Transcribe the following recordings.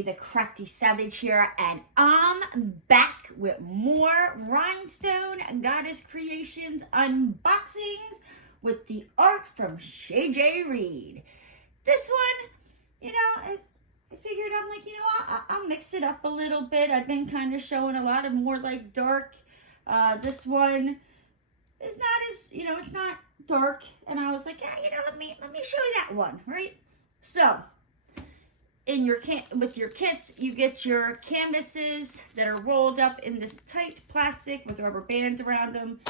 JayReed, the crafty savage here, and I'm back with more Rhinestone Goddess Creations unboxings with the art from Shay Jay-Reed. This one, I figured I'm like, I'll mix it up a little bit. I've been kind of showing a lot of more like dark. This one is not as, it's not dark. And I was like, let me show you that one, right? So, in your with your kit, you get your canvases that are rolled up in this tight plastic with rubber bands around them.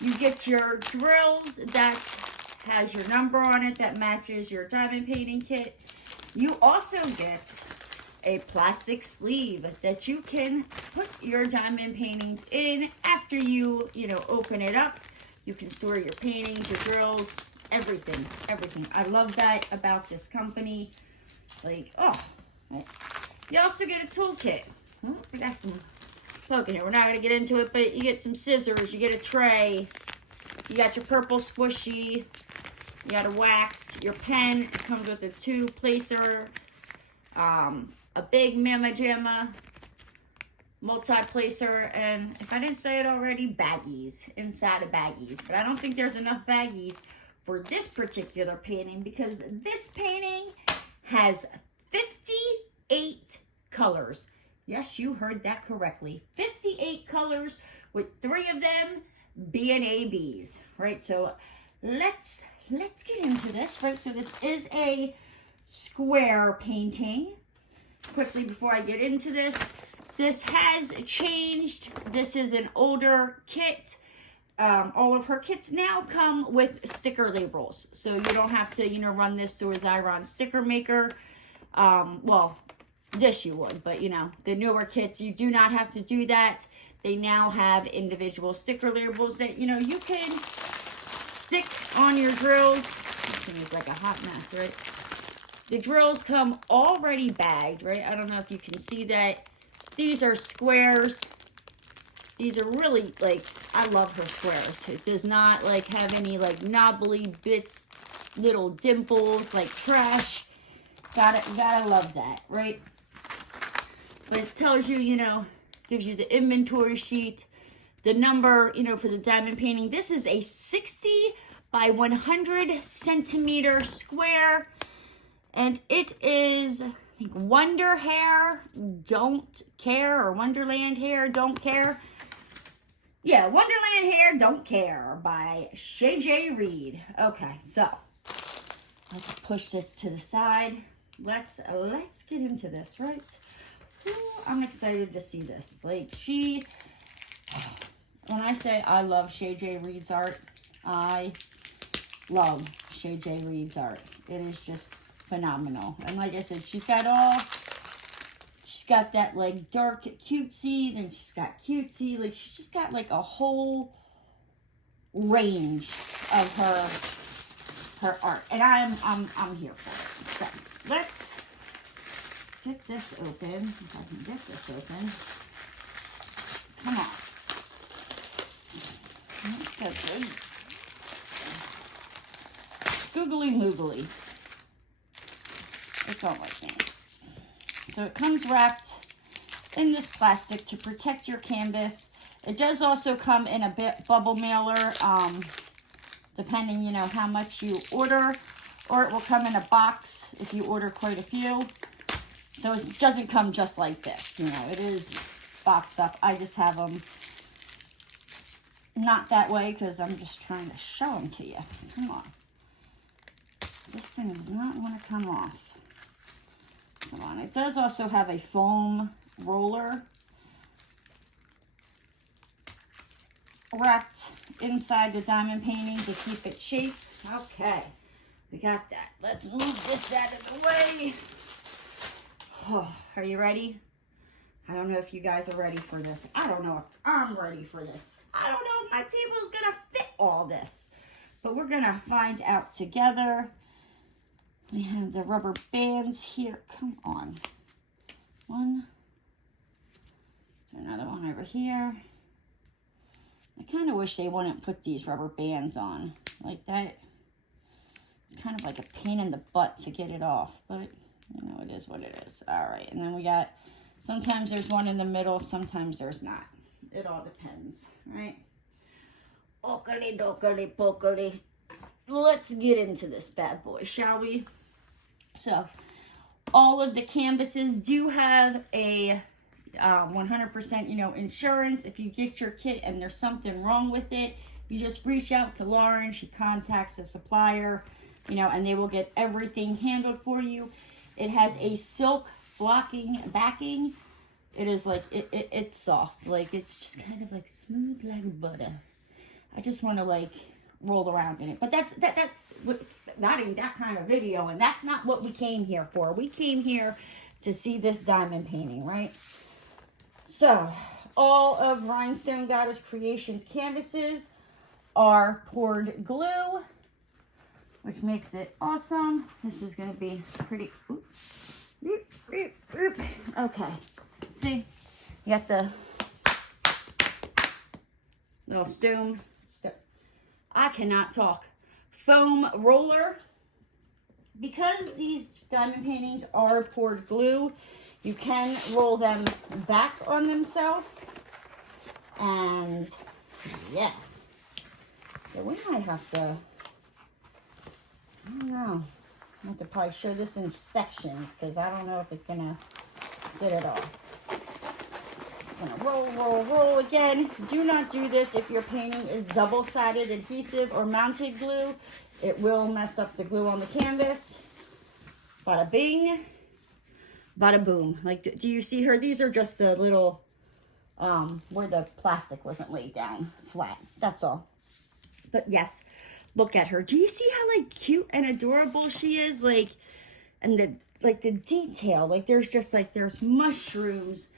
You get your drills that has your number on it that matches your diamond painting kit. You also get a plastic sleeve that you can put your diamond paintings in after you, open it up. You can store your paintings, your drills, everything. I love that about this company. Like, right. You also get a toolkit. I got some plug in here. We're not going to get into it, but you get some scissors. You get a tray. You got your purple squishy. You got a wax. Your pen. It comes with a two-placer. A big Mama Jamma multi-placer. And if I didn't say it already, baggies. Inside of baggies. But I don't think there's enough baggies for this particular painting because this painting has 58 colors. Yes, you heard that correctly. 58 colors with 3 of them being ABs, right? So let's get into this, right? So this is a square painting. Quickly before I get into this, this has changed. This is an older kit. All of her kits now come with sticker labels. So you don't have to, run this through a Xyron sticker maker. Well, this you would, but, the newer kits, you do not have to do that. They now have individual sticker labels that, you can stick on your drills. This thing is like a hot mess, right? The drills come already bagged, right? I don't know if you can see that. These are squares. These are really, I love her squares. It does not, have any, knobbly bits, little dimples, like trash. Gotta love that, right? But it tells you, gives you the inventory sheet, the number, for the diamond painting. This is a 60 by 100 centimeter square. And it is, I think, Wonder Hair Don't Care, or Wonderland Hair Don't Care. Yeah, Wonderland Hair Don't Care by Shay Jay-Reed. Okay, so let's push this to the side. Let's get into this, right? Ooh, I'm excited to see this. When I say I love Shay Jay-Reed's art, I love Shay Jay-Reed's art. It is just phenomenal. And like I said, she's got that dark cutesy, then she's got cutesy, she's just got a whole range of her art. And I'm here for it. So let's get this open. If I can get this open. Come on. Let's get this. Googly moogly. It's all like that. So it comes wrapped in this plastic to protect your canvas. It does also come in a bubble mailer, depending, how much you order. Or it will come in a box if you order quite a few. So it doesn't come just like this. It is boxed up. I just have them not that way because I'm just trying to show them to you. Come on. This thing does not want to come off. Come on. It does also have a foam roller wrapped inside the diamond painting to keep it shaped. Okay, we got that. Let's move this out of the way. Oh, are you ready? I don't know if you guys are ready for this. I don't know if I'm ready for this. I don't know if my table is going to fit all this. But we're going to find out together. We have the rubber bands here. Come on. One. Another one over here. I kind of wish they wouldn't put these rubber bands on like that. It's kind of like a pain in the butt to get it off, but You know, it is what it is. All right, and then we got, sometimes there's one in the middle, sometimes there's not. It all depends, right? Okily dokily pokily. Let's get into this bad boy, shall we? So, all of the canvases do have a 100%, you know, insurance. If you get your kit and there's something wrong with it, you just reach out to Lauren. She contacts the supplier, you know, and they will get everything handled for you. It has a silk flocking backing. It is like, it's soft. Like, it's just kind of like smooth like butter. I just want to like roll around in it. But that's, not in that kind of video. And that's not what we came here for. We came here to see this diamond painting, right? So, all of Rhinestone Goddess Creations canvases are poured glue, which makes it awesome. This is going to be pretty, okay. See, you got the little stone, I cannot talk, foam roller. Because these diamond paintings are poured glue, you can roll them back on themselves. And yeah, we might have to, I don't know, I have to probably show this in sections because I don't know if it's gonna fit it all. Just gonna roll again. Do not do this if your painting is double-sided adhesive or mounted glue. It will mess up the glue on the canvas. Bada bing, bada boom. Like, do you see her? These are just the little, where the plastic wasn't laid down flat. That's all. But yes, look at her. Do you see how like cute and adorable she is? Like, and the, like the detail, like there's just like, there's mushrooms.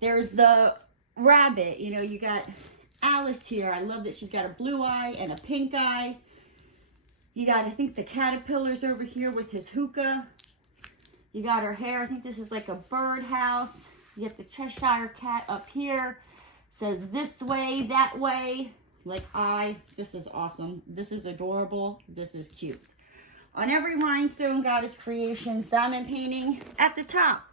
There's the rabbit, you know, you got Alice here. I love that she's got a blue eye and a pink eye. You got, I think, the caterpillars over here with his hookah. You got her hair. I think this is like a birdhouse. You get the Cheshire cat up here. It says this way, that way. Like this is awesome. This is adorable. This is cute. On every Rhinestone Goddess Creations diamond painting, at the top,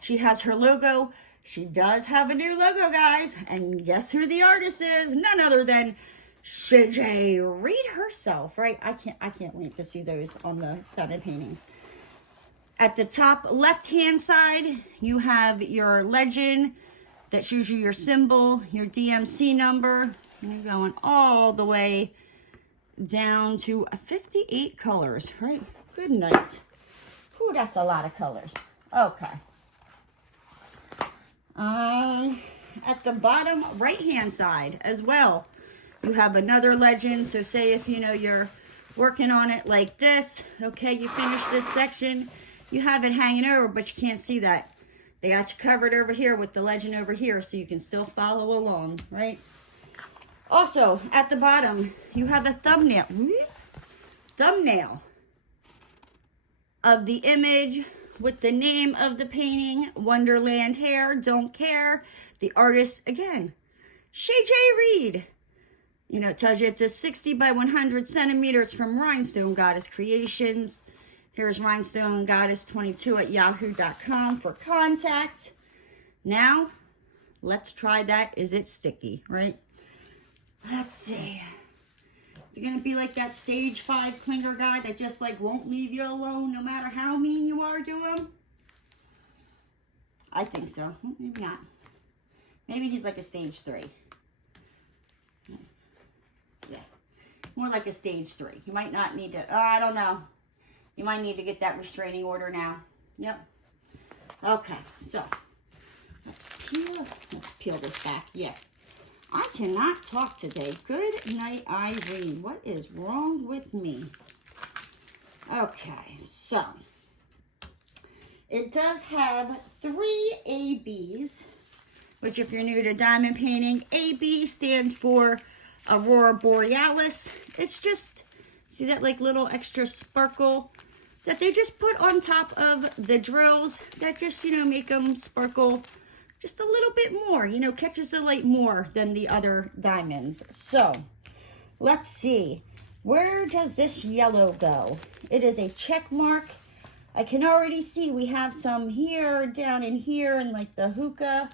she has her logo. She does have a new logo, guys. And guess who the artist is? None other than Shay Jay-Reed herself, right? I can't wait to see those on the diamond paintings. At the top left-hand side, you have your legend that shows you your symbol, your DMC number, and you're going all the way down to 58 colors, right? Good night. Ooh, that's a lot of colors. Okay. At the bottom right-hand side as well, you have another legend. So say if, you know, you're working on it like this, okay, you finish this section, you have it hanging over, but you can't see that. They got you covered over here with the legend over here so you can still follow along, right? Also, at the bottom, you have a thumbnail of the image with the name of the painting, Wonderland Hair Don't Care. The artist, again, Shay Jay-Reed. You know, it tells you it's a 60 by 100 centimeters from Rhinestone Goddess Creations. Here's Rhinestone Goddess 22 at yahoo.com for contact. Now, let's try that. Is it sticky, right? Let's see. Is it going to be like that stage 5 clinger guy that just like won't leave you alone no matter how mean you are to him? I think so. Maybe not. Maybe he's like a stage 3. Yeah. More like a stage 3. You might not need to, I don't know. You might need to get that restraining order now. Yep. Okay, so let's peel this back. Yeah. I cannot talk today. Good night, Irene. What is wrong with me? Okay, so it does have 3 ABs, which if you're new to diamond painting, AB stands for Aurora Borealis. It's just, see that like little extra sparkle that they just put on top of the drills that just, you know, make them sparkle just a little bit more, you know, catches the light more than the other diamonds. So let's see, where does this yellow go? It is a check mark. I can already see we have some here, down in here, and like the hookah.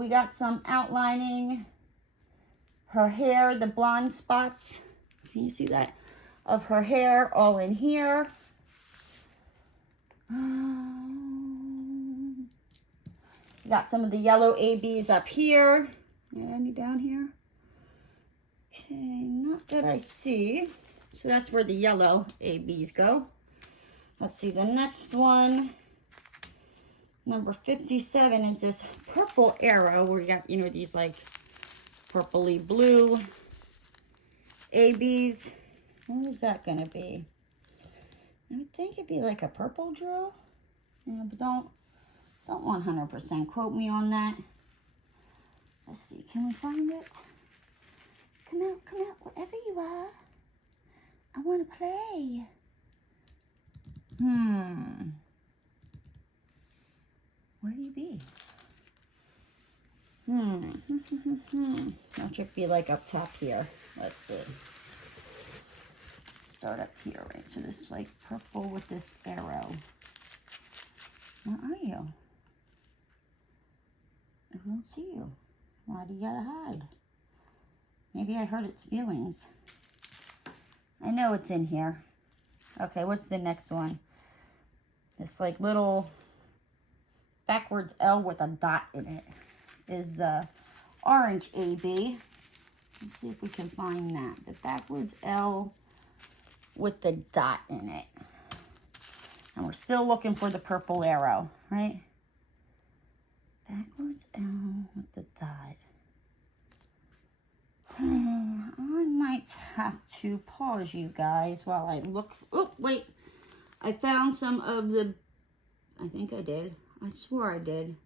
We got some outlining her hair, the blonde spots. Can you see that? Of her hair all in here. Got some of the yellow ABs up here. Any down here? Okay, not that I see. So that's where the yellow ABs go. Let's see, the next one, number 57, is this purple arrow where you got, you know, these like purpley blue ABs. What is that gonna be? I would think it'd be like a purple drill. Yeah, but don't 100% quote me on that. Let's see, can we find it? Come out, wherever you are. I want to play. Where do you be? That should be like up top here. Let's see. Start up here, right? So this like purple with this arrow. Where are you? I don't see you. Why do you gotta hide? Maybe I hurt its feelings. I know it's in here. Okay, what's the next one? This like little backwards L with a dot in it is the orange AB. Let's see if we can find that. The backwards L with the dot in it. And we're still looking for the purple arrow, right? Backwards L with the dot. I might have to pause you guys while I look. Oh, wait. I found some of the, I think I did. I swore I did.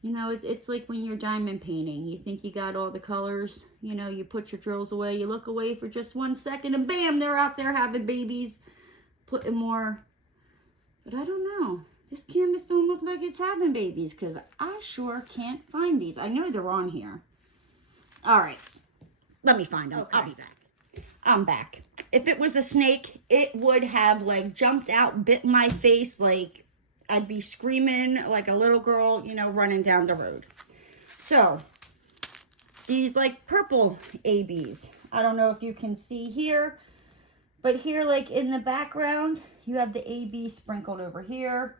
You know, it's like when you're diamond painting. You think you got all the colors. You know, you put your drills away. You look away for just 1 second and bam, they're out there having babies. Putting more. But I don't know. This canvas don't look like it's having babies because I sure can't find these. I know they're on here. All right. Let me find them. Okay. I'll be back. I'm back. If it was a snake, it would have like jumped out, bit my face, like I'd be screaming like a little girl, you know, running down the road. So, these like purple ABs. I don't know if you can see here, but here like in the background, you have the AB sprinkled over here.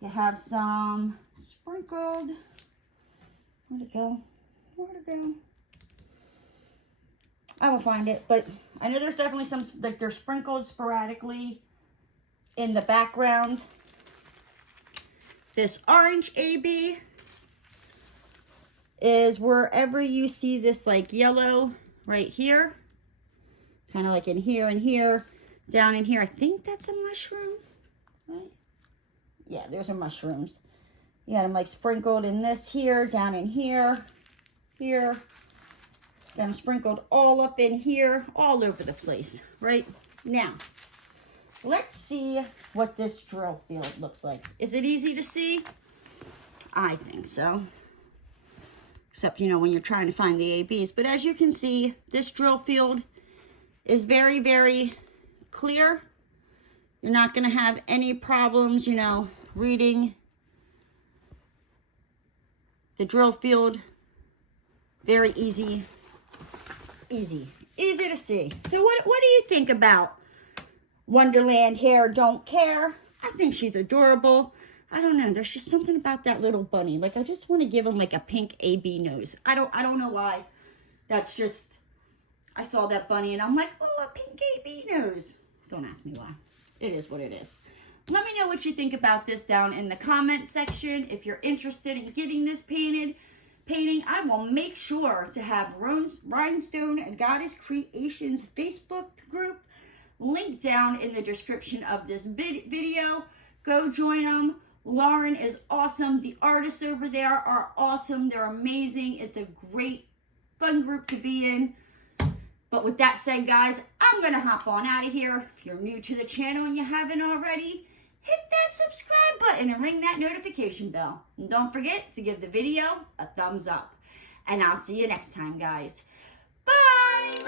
You have some sprinkled. Where'd it go? Where'd it go? I will find it, but I know there's definitely some, like they're sprinkled sporadically in the background. This orange AB is wherever you see this like yellow right here, kind of like in here and here, down in here. I think that's a mushroom, right? Yeah, there's some mushrooms. You got them like sprinkled in this here, down in here, here. Got them sprinkled all up in here, all over the place, right? Now, let's see what this drill field looks like. Is it easy to see? I think so. Except, you know, when you're trying to find the ABs. But as you can see, this drill field is very, very clear. You're not going to have any problems, you know, reading the drill field. Very easy. Easy to see. So what do you think about Wonderland Hair Don't Care? I think she's adorable. I don't know. There's just something about that little bunny. Like I just want to give him like a pink AB nose. I don't know why. That's just, I saw that bunny and I'm like, oh, a pink AB nose. Don't ask me why. It is what it is. Let me know what you think about this down in the comment section. If you're interested in getting this painting, I will make sure to have Rhinestone Goddess Creations Facebook group linked down in the description of this video. Go join them. Lauren is awesome. The artists over there are awesome. They're amazing. It's a great, fun group to be in. But with that said, guys, I'm going to hop on out of here. If you're new to the channel and you haven't already, hit that subscribe button and ring that notification bell. And don't forget to give the video a thumbs up. And I'll see you next time, guys. Bye!